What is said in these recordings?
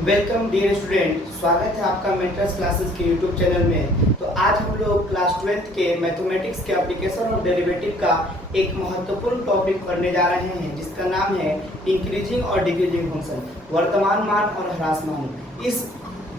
Welcome dear student, स्वागत है आपका मेंटर्स क्लासेस के यूट्यूब चैनल में। तो आज हम लोग क्लास 12th के मैथमेटिक्स के एप्लीकेशन और डेरिवेटिव का एक महत्वपूर्ण टॉपिक पढ़ने जा रहे हैं, जिसका नाम है इंक्रीजिंग और डिक्रीजिंग फंक्शन, वर्तमान मान और ह्रास मान। इस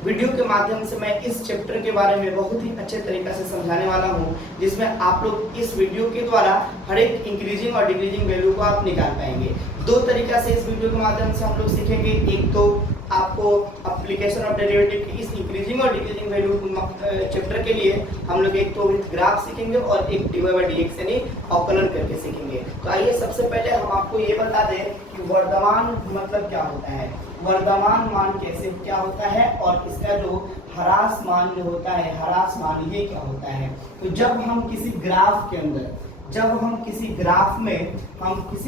वीडियो के माध्यम से मैं इस चैप्टर के बारे में बहुत ही अच्छे तरीके से समझाने वाला हूं, जिसमें आप लोग इस वीडियो के द्वारा हर एक इंक्रीजिंग और डिक्रीजिंग वैल्यू को आप निकाल पाएंगे। दो तरीका से इस वीडियो के माध्यम से हम लोग सीखेंगे। एक तो आपको एप्लीकेशन ऑफ डेरिवेटिव की इस इंक्रीजिंग और डिक्रीजिंग वैल्यू चैप्टर के लिए हम लोग एक तो ग्राफ सीखेंगे और एक dy by dx यानी अवकलन करके सीखेंगे। तो आइए सबसे पहले हम आपको ये बता दें कि वर्तमान मतलब क्या होता है, वर्तमान मान कैसे क्या होता है और इसका जो ह्रास मान जो होता है, ह्रास मान ये क्या होता है। तो जब हम किसी ग्राफ के अंदर किसी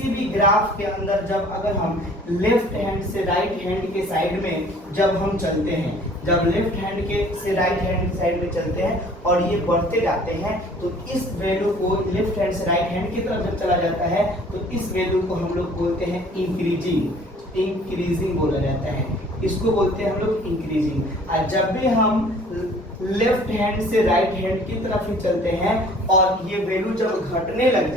भी ग्राफ के अंदर जब अगर हम लेफ्ट हैंड से राइट हैंड के साइड में जब हम चलते हैं, जब लेफ्ट हैंड के से राइट हैंड के साइड में चलते हैं और ये बढ़ते जाते हैं, तो इस वैल्यू को लेफ्ट हैंड से राइट हैंड की तरफ जब चला जाता है तो इस वैल्यू को हम लोग बोलते हैं इंक्रीजिंग बोला जाता है। इसको बोलते हैं हम लोग इंक्रीजिंग। और जब भी हम लेफ्ट हैंड से राइट हैंड की तरफ ही चलते हैं और ये वैल्यू जब घटने लग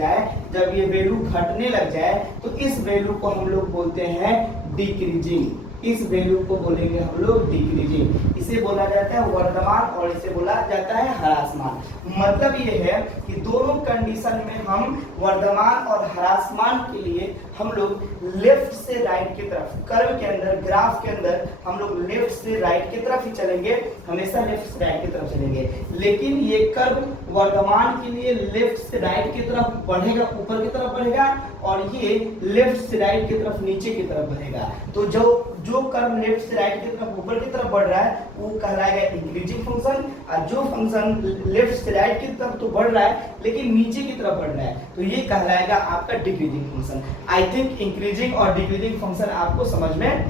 जाए, तो इस वैल्यू को हम लोग बोलते हैं डिक्रीजिंग। इस वैल्यू को बोलेंगे हम लोग डिक्रीजिंग। इसे बोला जाता है वर्तमान और इसे बोला जाता है ह्रास मान। मतलब ये है कि दोनों कंडीशन में हम वर्तमान और ह्रास मान के लिए हम लोग लेफ्ट से राइट की तरफ, कर्व के अंदर, ग्राफ के अंदर हम लोग लेफ्ट से राइट की तरफ ही चलेंगे, हमेशा लेफ्ट से राइट की तरफ चलेंगे। लेकिन ये कर्व वर्तमान के लिए लेफ्ट से राइट की तरफ बढ़ेगा, ऊपर की तरफ बढ़ेगा, और ये लेफ्ट से राइट की तरफ नीचे की तरफ बढ़ेगा। तो जो कर्व लेफ्ट से राइट की तरफ ऊपर की तरफ बढ़ रहा है वो कहलाएगा इंक्रीजिंग फंक्शन, और जो फंक्शन लेफ्ट से राइट की तरफ तो बढ़ रहा है लेकिन नीचे की तरफ बढ़ रहा है तो ये कहलाएगा आपका decreasing function. I think increasing और डिक्रीजिंग फंक्शन आपको समझ में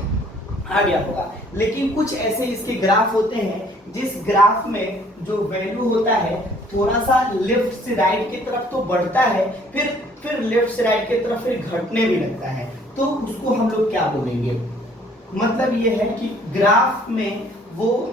आ गया होगा। लेकिन कुछ ऐसे इसके ग्राफ होते हैं जिस ग्राफ में जो वैल्यू होता है थोड़ा सा लेफ्ट से राइट की तरफ तो बढ़ता है, फिर लेफ्ट से राइट की तरफ फिर घटने भी लगता है, तो उसको हम लोग क्या बोलेंगे। मतलब ये है कि ग्राफ में वो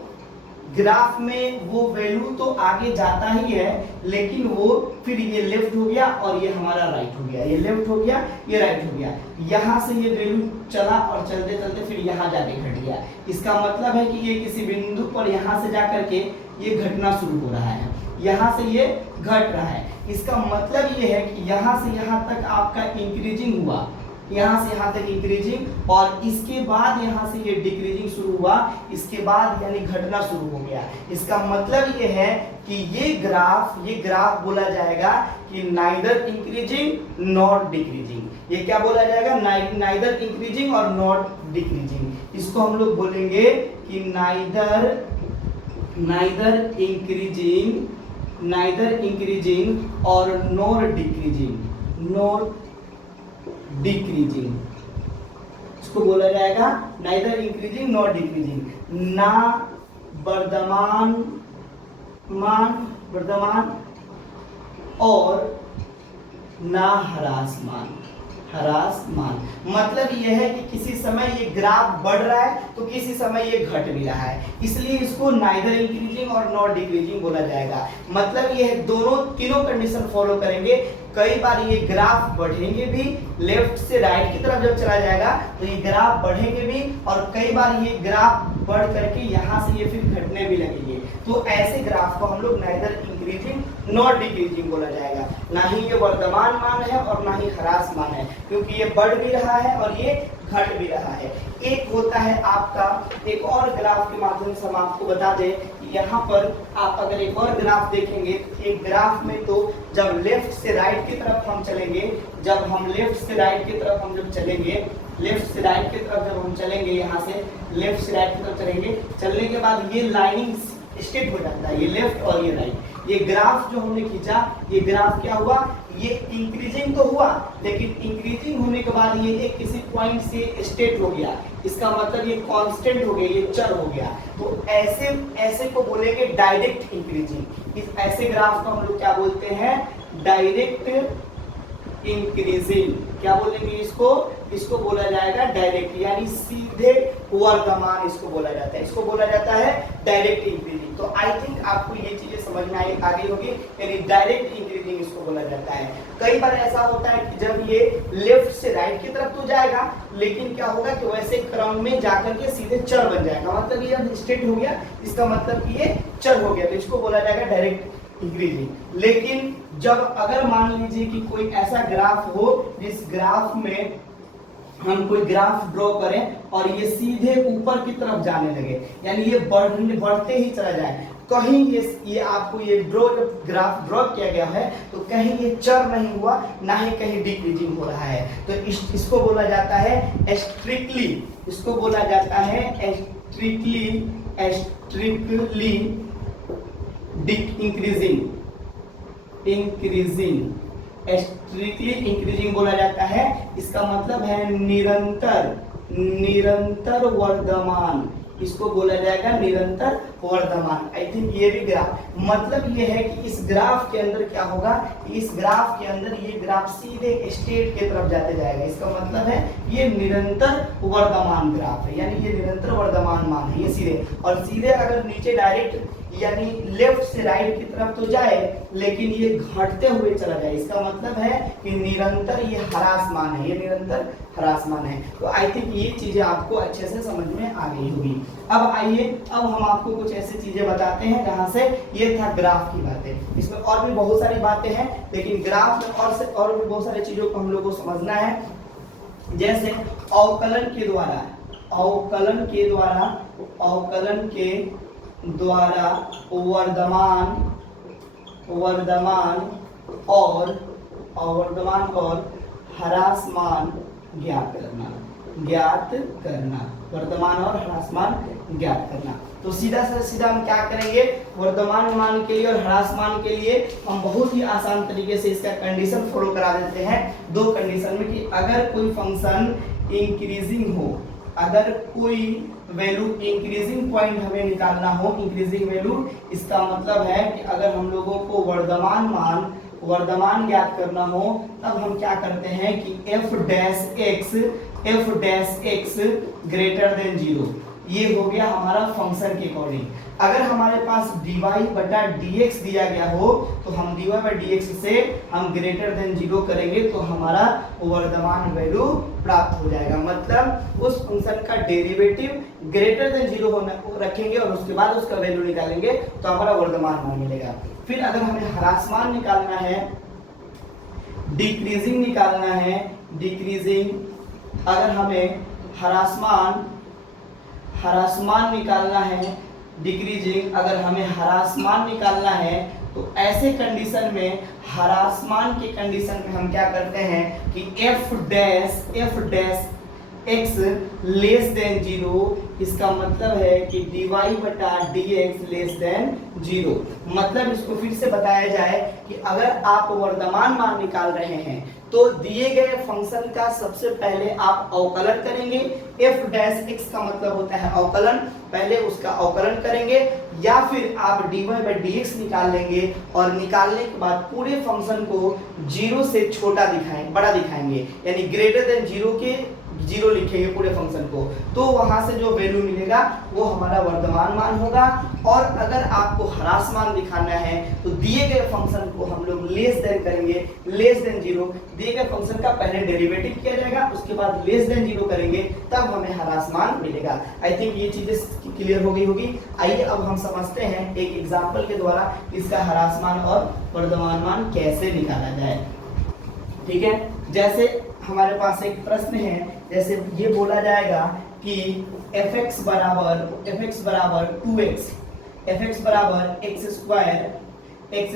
वैल्यू तो आगे जाता ही है, लेकिन वो फिर ये लेफ्ट हो गया और ये हमारा राइट हो गया, ये लेफ्ट हो गया, ये राइट हो गया। यहाँ से ये वैल्यू चला और चलते चलते फिर यहाँ जाके घट गया। इसका मतलब है कि ये किसी बिंदु पर यहाँ से जा करके ये घटना शुरू हो रहा है, यहाँ से ये घट रहा है। इसका मतलब ये है कि यहाँ से यहाँ तक आपका इंक्रीजिंग हुआ, यहाँ से यहाँ तक इंक्रीजिंग, और इसके बाद यहाँ से ये डिक्रीजिंग शुरू हुआ, इसके बाद यानी घटना शुरू हो गया। इसका मतलब ये है कि ये ग्राफ बोला जाएगा कि नाइदर इंक्रीजिंग नॉट डिक्रीजिंग। ये क्या बोला जाएगा, नाइदर इंक्रीजिंग और नॉट डिक्रीजिंग। इसको हम लोग बोलेंगे कि नाइदर इंक्रीजिंग और नॉर डिक्रीजिंग। इसको बोला जाएगा नाइदर इंक्रीजिंग नॉट डिक्रीजिंग। ना वर्तमान और ना ह्रास मान। मतलब यह है कि किसी समय ये ग्राफ बढ़ रहा है तो किसी समय ये घट भी रहा है, इसलिए इसको नाइदर इंक्रीजिंग और नॉट डिक्रीजिंग बोला जाएगा। मतलब ये तीनों कंडीशन फॉलो करेंगे। कई बार ये ग्राफ बढ़ेंगे भी, लेफ्ट से राइट की तरफ जब चला जाएगा तो ये ग्राफ बढ़ेंगे भी, और कई बार ये ग्राफ बढ़ करके यहाँ से ये फिर घटने भी लगेंगे। तो ऐसे ग्राफ को हम लोग नाइदर इंक्रीजिंग नॉट डिक्रीजिंग बोला जाएगा। ना ही ये वर्तमान मान है और ना ही ह्रास मान है, क्योंकि ये बढ़ भी रहा है और ये घट भी रहा है। एक होता है आपका, एक और ग्राफ के माध्यम से हम आपको बता दें, यहाँ पर आप अगर एक और ग्राफ देखेंगे, एक ग्राफ में तो जब लेफ्ट से राइट की तरफ हम चलेंगे, लेफ्ट से राइट की तरफ जब हम चलेंगे, यहाँ से लेफ्ट से राइट की तरफ चलेंगे, चलने के बाद ये लाइनिंग स्ट्रेट हो जाता है, ये लेफ्ट और ये राइट। ये ग्राफ जो हमने खींचा, ये ग्राफ क्या हुआ, ये इंक्रीजिंग तो हुआ, लेकिन इंक्रीजिंग होने के बाद ये एक किसी पॉइंट से स्ट्रेट हो गया। इसका मतलब ये कांस्टेंट हो गया, ये चर हो गया। तो ऐसे को बोलेंगे डायरेक्ट इंक्रीजिंग। इस ऐसे ग्राफ को हम लोग क्या बोलते हैं, डायरेक्ट इंक्रीजिंग। क्या बोलेंगे इसको बोला जाएगा डायरेक्ट, यानी सीधे वर्धमान इसको बोला जाता है, इसको बोला जाता है डायरेक्ट इंक्रीजिंग। तो आई थिंक आपको ये चीजें समझ में आ गई होगी, यानी डायरेक्ट इंक्रीजिंग इसको बोला जाता है। कई बार ऐसा होता है कि जब ये लेफ्ट से राइट की तरफ तो जाएगा, लेकिन क्या होगा कि वैसे क्रम में जाकर के सीधे चर बन जाएगा, मतलब ये अब स्ट्रेट हो गया, इसका मतलब कि ये चर हो गया, तो इसको बोला जाएगा डायरेक्ट इंक्रीजिंग। लेकिन जब अगर मान लीजिए कि कोई ऐसा ग्राफ हो जिस ग्राफ में हम कोई ग्राफ ड्रॉ करें और ये सीधे ऊपर की तरफ जाने लगे, यानी ये बढ़ते ही चला जाए, कहीं ये आपको ये ग्राफ ड्रॉ किया गया है तो कहीं ये चर नहीं हुआ, ना ही कहीं डिक्रीजिंग हो रहा है, तो इसको बोला जाता है स्ट्रिक्टली, इसको बोला जाता है स्ट्रिक्टली स्ट्रिक्टली इंक्रीजिंग बोला जाता है। इसका मतलब है निरंतर वर्धमान, इसको बोला जाएगा निरंतर वर्धमान। आई थिंक ये भी ग्राफ, मतलब ये है कि इस ग्राफ के अंदर क्या होगा, इस ग्राफ के अंदर ये ग्राफ सीधे स्ट्रेट की तरफ जाते जाएगा, इसका मतलब है ये निरंतर वर्धमान ग्राफ है, यानी ये निरंतर वर्धमान मान है, ये सीधे, और सीधे अगर नीचे डायरेक्ट यानी लेफ्ट से राइट की तरफ तो जाए लेकिन ये घटते हुए चला जाए, इसका मतलब है कि निरंतर ये ह्रासमान है, ये निरंतर ह्रासमान है। तो आई थिंक ये चीजें आपको अच्छे से समझ में आ गई होगी। अब आइए, अब हम आपको कुछ ऐसी चीजें बताते हैं जहां से, ये था ग्राफ की बातें, इसमें और भी बहुत सारी बातें हैं, लेकिन ग्राफ में और भी बहुत सारी चीजों को हम लोग को समझना है। जैसे अवकलन के द्वारा वर्धमान और ह्रासमान ज्ञात करना, वर्धमान और ह्रासमान ज्ञात करना। तो सीधा से सीधा हम क्या करेंगे, वर्धमान मान के लिए और ह्रासमान के लिए हम बहुत ही आसान तरीके से इसका कंडीशन फॉलो करा देते हैं, दो कंडीशन में, कि अगर कोई फंक्शन इंक्रीजिंग हो, अगर कोई वैल्यू इंक्रीजिंग पॉइंट हमें निकालना हो, इंक्रीजिंग वैल्यू, इसका मतलब है कि अगर हम लोगों को वर्धमान ज्ञात करना हो, तब हम क्या करते हैं कि f dash x greater than 0, ये हो गया हमारा फंक्शन के अकॉर्डिंग। अगर हमारे पास dy बटा dx दिया गया हो तो हम dy बटा dx से हम ग्रेटर देन 0 करेंगे तो हमारा वर्धमान वैल्यू प्राप्त हो जाएगा, मतलब उस फंक्शन का डेरिवेटिव ग्रेटर देन 0 होना रखेंगे और उसके बाद उसका वैल्यू निकालेंगे तो हमारा वर्धमान मान मिलेगा। फिर अगर हमें ह्रासमान निकालना है, डिक्रीजिंग निकालना है, अगर हमें ह्रासमान निकालना है, डिक्रीजिंग अगर हमें ह्रासमान निकालना है, तो ऐसे कंडीशन में, ह्रासमान के कंडीशन में हम क्या करते हैं कि f dash x less than 0, इसका मतलब है कि dy बटा dx लेस देन 0। मतलब इसको फिर से बताया जाए कि अगर आप वर्धमान मान निकाल रहे हैं तो दिए गए फंक्शन का सबसे पहले आप अवकलन करेंगे, f डैश x का मतलब होता है अवकलन, पहले उसका अवकलन करेंगे, या फिर आप dy बाई dx निकाल लेंगे और निकालने के बाद पूरे फंक्शन को 0 से छोटा बड़ा दिखाएंगे, यानी ग्रेटर देन 0 के 0 लिखेंगे पूरे फंक्शन को, तो वहां से जो वैल्यू मिलेगा वो हमारा वर्धमान मान होगा। और अगर आपको ह्रासमान दिखाना है तो दिए गए फंक्शन को हम लोग लेस देन करेंगे, लेस देन 0, दिए गए फंक्शन का पहले डेरिवेटिव किया जाएगा, उसके बाद लेस देन 0 करेंगे, तब हमें ह्रासमान मिलेगा। आई थिंक ये चीजें क्लियर हो गई होगी। आइए अब हम समझते हैं एक एग्जाम्पल के द्वारा इसका ह्रासमान और वर्धमान मान कैसे निकाला जाए। ठीक है, जैसे हमारे पास एक प्रश्न है, जैसे ये बोला जाएगा कि fx बराबर 2x, fx बराबर x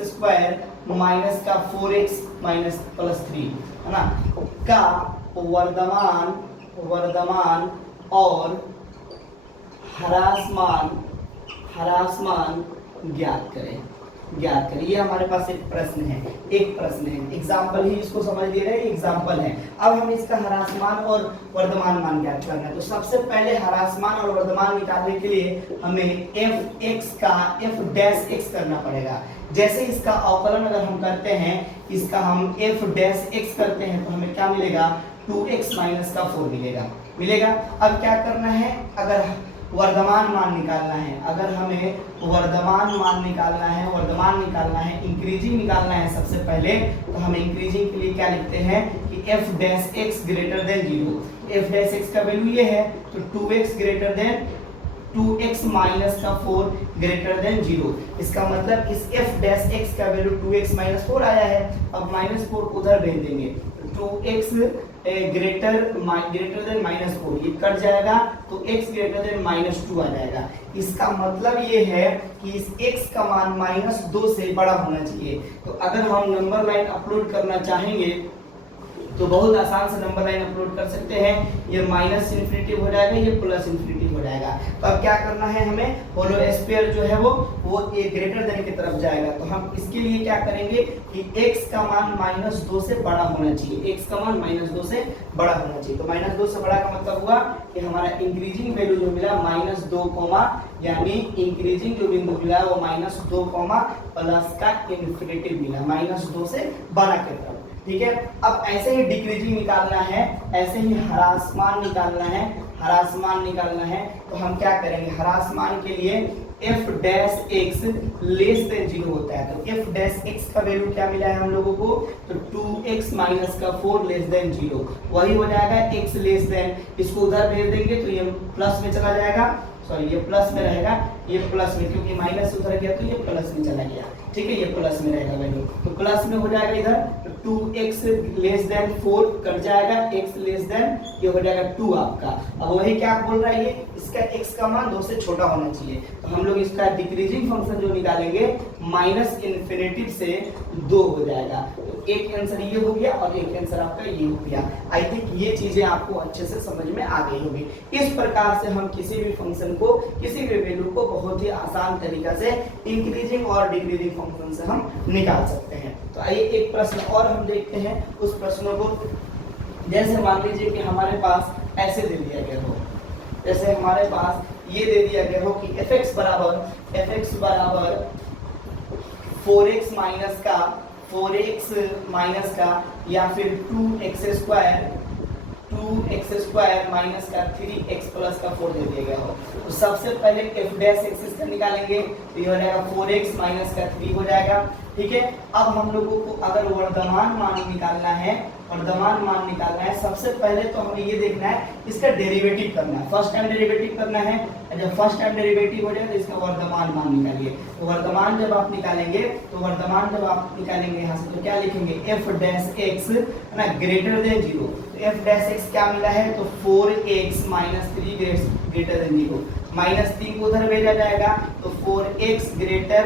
स्क्वायर माइनस का 4x माइनस प्लस 3 है ना, का वर्धमान और ह्रासमान ज्ञात करें। ज्ञात करें। ये हमारे पास एक प्रश्न है, एग्जाम्पल ही इसको समझ ले रहे हैं, एग्जाम्पल है। अब हम इसका ह्रासमान और वर्धमान मान ज्ञात करना है। तो सबसे पहले ह्रासमान और वर्धमान निकालने के लिए हमें f(x) का f डैश x करना पड़ेगा। जैसे इसका अवकलन अगर हम करते हैं, इसका हम f डैश x करते हैं तो हमें क्या मिलेगा, 2x माइनस का 4 मिलेगा। अब क्या करना है, अगर वर्धमान मान निकालना है, अगर हमें वर्धमान मान निकालना है, इंक्रीजिंग निकालना है सबसे पहले, तो हम इंक्रीजिंग के लिए क्या लिखते हैं कि f dash x greater than 0। f dash x का वैल्यू ये है, तो 2x greater than 2x minus का 4 ग्रेटर देन 0। इसका मतलब इस f डैश x का वैल्यू 2x माइनस 4 आया है। अब माइनस 4 उधर भेज देंगे, 2x ग्रेटर देन माइनस 4 ये कट जाएगा, तो x ग्रेटर देन माइनस 2 आ जाएगा। इसका मतलब ये है कि इस x का मान माइनस 2 से बड़ा होना चाहिए। तो अगर हम नंबर लाइन अपलोड करना चाहेंगे तो बहुत आसान से नंबर लाइन अपलोड कर सकते हैं। ये माइनस इन्फिनिटी हो जाएगा, ये प्लस इन्फिनिटी हो जाएगा। तो अब क्या करना है हमें, होलो स्फीयर जो है वो एक ग्रेटर देन की तरफ जाएगा। तो हम इसके लिए क्या करेंगे कि x का मान माइनस 2 से बड़ा होना चाहिए, x का मान माइनस 2 से बड़ा होना चाहिए। तो माइनस 2 से बड़ा का मतलब हुआ कि हमारा इंक्रीजिंग वैल्यू जो मिला माइनस 2, यानी इंक्रीजिंग जो बिंदु मिला वो माइनस 2, प्लस का इन्फिनिटी मिला, माइनस 2 से बड़ा की तरफ। ठीक है, अब ऐसे ही डिक्रीजिंग निकालना है, ऐसे ही ह्रासमान निकालना है। तो हम क्या करेंगे, ह्रासमान के लिए f dash x less than 0 होता है। तो f डैश x का वैल्यू क्या मिला है हम लोगों को, तो 2x माइनस का 4 लेस देन 0, वही हो जाएगा x लेस देन। इसको उधर भेज देंगे तो ये प्लस में चला जाएगा, सॉरी ये प्लस में रहेगा, ये प्लस में, क्योंकि माइनस उधर गया तो ये प्लस में चला गया। ठीक है, ये प्लस में रहेगा वैल्यू, तो प्लस में हो जाएगा इधर, तो 2x लेस देन 4 कट जाएगा, x लेस देन ये हो जाएगा 2 आपका। अब वही क्या बोल रहा है, ये इसका x का मान 2 से छोटा होना चाहिए। तो हम लोग इसका डिक्रीजिंग फंक्शन जो निकालेंगे माइनस इन्फिनिटी से 2 हो जाएगा। तो एक आंसर ये हो गया और एक आंसर आपका ये हो गया। आई थिंक ये चीजें आपको अच्छे से समझ में आ गई होगी। इस प्रकार से हम किसी भी फंक्शन को, किसी भी वैल्यू को बहुत ही आसान तरीका से इंक्रीजिंग और डिक्रीजिंग फंक्शन से हम निकाल सकते हैं। तो आइए एक प्रश्न और हम देखते हैं। उस प्रश्नों को, जैसे मान लीजिए कि हमारे पास ऐसे दे दिया गया हो, जैसे हमारे पास ये दे दिया गया हो कि fx बराबर 4x माइनस का या फिर 2x स्क्वायर माइनस का 3x प्लस का 4 दे दिया गया हो। तो सबसे पहले f डैश x इसका निकालेंगे, तो ये हो जाएगा 4x माइनस का 3 हो जाएगा। ठीक है, अब हम लोगों को अगर वर्धमान मान निकालना है, सबसे पहले तो हमें ये देखना है इसका डेरिवेटिव करना है, फर्स्ट टाइम डेरिवेटिव करना है। जब फर्स्ट टाइम डेरिवेटिव हो जाए तो इसका वर्धमान मान निकालिए। तो वर्धमान जब आप निकालेंगे यहाँ से, तो क्या लिखेंगे, f डैश x है ना ग्रेटर देन 0। तो f डैश x क्या मिला है, तो 4x minus 3 greater than 0, minus 3 को उधर भेजा जाएगा, तो 4x ग्रेटर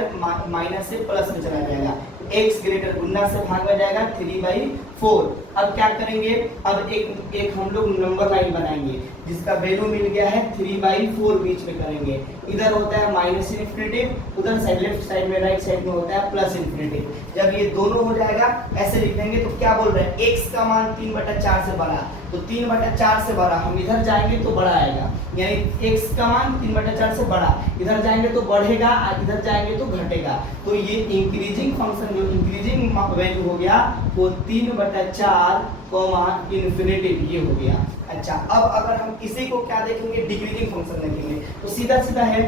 माइनस से प्लस में चला जाएगा, x ग्रेटर गुना से भाग में जाएगा 3/4। अब क्या करेंगे, अब एक हम लोग नंबर लाइन बनाएंगे जिसका वैल्यू मिल गया है 3/4, बीच में करेंगे। इधर होता है माइनस इन्फिनिटी, उधर साइड लेफ्ट साइड में राइट साइड में होता है प्लस इन्फिनिटी। जब ये दोनों हो जाएगा ऐसे लिख देंगे। तो क्या बोल रहे हैं, x का मान 3/4 से बड़ा, तो 3/4 से बड़ा, हम इधर जाएंगे तो बड़ा आएगा, यानी x का मान 3/4 से बड़ा, इधर जाएंगे तो बढ़ेगा और इधर जाएंगे तो घटेगा। तो ये इंक्रीजिंग फंक्शन जो इंक्रीजिंग वैल्यू हो गया वो 3/4 इन्फिनिटी, ये हो गया। अच्छा, अब अगर हम इसी को क्या देखेंगे, डिक्रीजिंग फंक्शन देखेंगे, तो सीधा सीधा है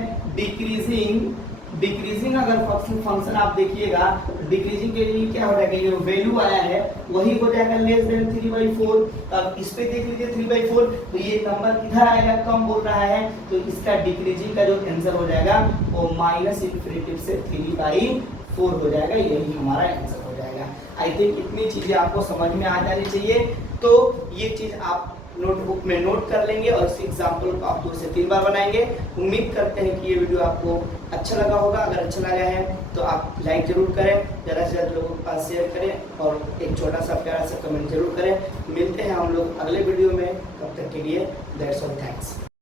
डिक्रीजिंग अगर फंक्शन आप देखिएगा, डिक्रीजिंग के लिए क्या हो जाएगा, ये वैल्यू आया है वही हो जाएगा लेस देन 3/4। अब इस पे देख लीजिए 3/4, तो ये नंबर इधर आएगा, कम बोल रहा है, तो इसका डिक्रीजिंग का जो आंसर हो जाएगा वो माइनस इन्फिनिटी से 3/4 हो जाएगा, यही हमारा आंसर हो जाएगा। आई थिंक इतनी चीजें आपको समझ में आ जानी चाहिए। तो ये चीज आप नोटबुक में नोट कर लेंगे और इस एग्जाम्पल को आप 2 से 3 बार बनाएंगे। उम्मीद करते हैं कि ये वीडियो आपको अच्छा लगा होगा। अगर अच्छा लगा है तो आप लाइक जरूर करें, ज़्यादा से ज़्यादा लोगों के पास शेयर करें और एक छोटा सा प्यारा सा कमेंट जरूर करें। मिलते हैं हम लोग अगले वीडियो में, तब तक के लिए दैट्स ऑल, थैंक्स।